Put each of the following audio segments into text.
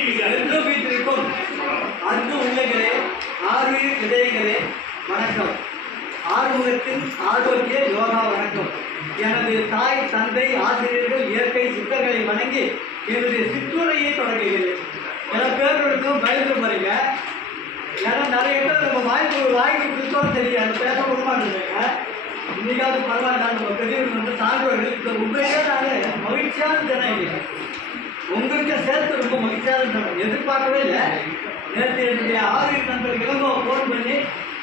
எல்லோவீட்டிற்கும் அன்பு உள்ளங்களே ஆர்வீர் விதைகளே வணக்கம். ஆர்வத்தின் ஆரோக்கிய யோகா வணக்கம். எனது தாய் தந்தை ஆசிரியர்கள் இயற்கை சித்தர்களை வணங்கி என்னுடைய சிற்றுரையை தொடங்குகிறேன். என பேரெடுக்கும் பயந்து வருங்க ஏன்னா நிறைய பேர் நம்ம வாய்ப்பு வாங்கி கொடுத்தோம் தெரியாது பேச விடுமாட்டாங்க இன்னைக்காவது பரவாயில்ல. நம்ம பெரியவர்கள் வந்து சான்றோர்கள். இப்போ உண்மையிலே நான் மகிழ்ச்சியான தினம் மகிழ்ச்சியாக எதிர்பார்க்கவே இல்லை. நேற்று என்னுடைய ஆரோக்கிய நண்பர் இளங்கோ ஃபோன் பண்ணி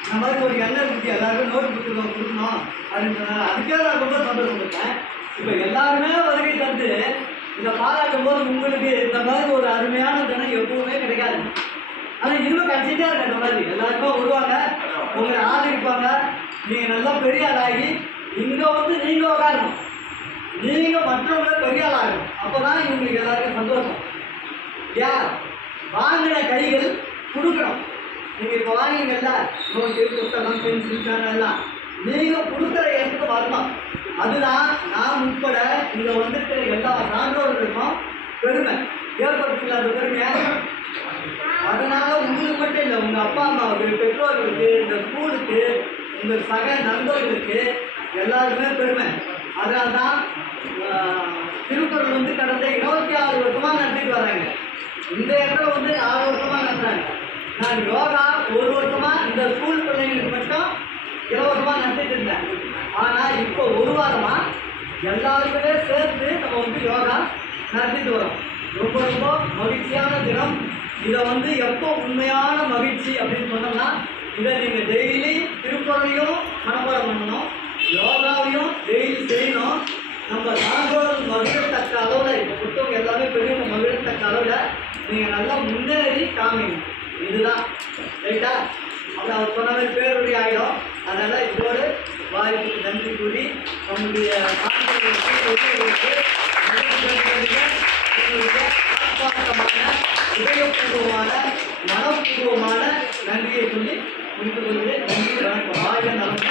இந்த மாதிரி ஒரு எண்ணெய் இருக்கு எல்லாருக்கும் நோட் புத்தகம் கொடுக்கணும் அப்படின்னு சொன்னாங்க அதுக்கே நான் ரொம்ப சந்தோஷப்பட்டேன். இப்போ எல்லாருமே வருகை தந்து இதை பாராட்டும் போது உங்களுக்கு இந்த மாதிரி ஒரு அருமையான தினம் எப்பவுமே கிடைக்காது. ஆனால் இன்னும் கடைசிட்டே இருக்கு இந்த மாதிரி. எல்லாருக்கும் வருவாங்க உங்களை ஆதரிப்பாங்க. நீங்கள் நல்லா பெரிய ஆளாகி இங்கே வந்து நீங்கள் உட்காரணும். நீங்கள் மற்றவங்களை பெரிய ஆளாகணும். அப்பதான் இவங்களுக்கு எல்லாருக்கும் சந்தோஷம். யார்? வாங்கின கைகள் கொடுக்கணும். நீங்க இப்போ வாங்கினீங்கல்ல நோட்டு புத்தகம் பென்சில் பேன் எல்லாம் நீங்க கொடுக்குற இடத்துக்கு வரணும். அதுதான் நான் உட்பட இங்க வந்திருக்கிற எல்லா சான்றோர்களுக்கும் பெருமை. ஏற்படுத்திக்கல அந்த பெருமையை? அதனால உங்களுக்கு மட்டும் இல்லை உங்க அப்பா அம்மாவுக்கு பெற்றோர்களுக்கு இந்த ஸ்கூலுக்கு இந்த சக நண்பர்களுக்கு எல்லாருக்குமே பெருமை. அதனால்தான் திருக்குறள் வந்து கடந்த இருபத்தி ஆறு வருஷமா நடத்திட்டு வராங்க இந்த இடத்துல வந்து ஆறு வருஷமாக நடத்துறேன் நான் யோகா ஒரு வருஷமாக இந்த ஸ்கூல் பிள்ளைங்களுக்கு மட்டும் இலவசமாக நடத்திட்டு இருந்தேன். ஆனால் இப்போ ஒரு வாரமாக எல்லாருக்குமே சேர்த்து நம்ம வந்து யோகா நடத்திட்டு வரோம். ரொம்ப ரொம்ப மகிழ்ச்சியான தினம். இதை வந்து எப்போ உண்மையான மகிழ்ச்சி அப்படின்னு சொன்னோம்னா இதை நீங்கள் டெய்லி திருப்பறையும் மனப்பாடம் பண்ணணும். யோகாவையும் டெய்லி செய்யணும். நம்ம சான்றோர்கள் மகிழத்தக்க அளவில் இப்போ புத்தகம் எல்லாமே பெரியவங்க மகிழத்தக்க அளவில் நீங்கள் நல்லா முன்னேறி காமிங்க. இதுதான். ரைட்டா அப்புறம் அவர் சொன்ன மாதிரி பேருடைய ஆயிடும் அதனால் இதோடு வாய்ப்புக்கு நன்றி கூறி நம்முடைய சான்றோர்களுக்கு இதயபூர்வமான மனப்பூர்வமான நன்றியை சொல்லி முடித்துக் கொள்கிறேன். நன்றி வணக்கம். ஆயிரம் நலம்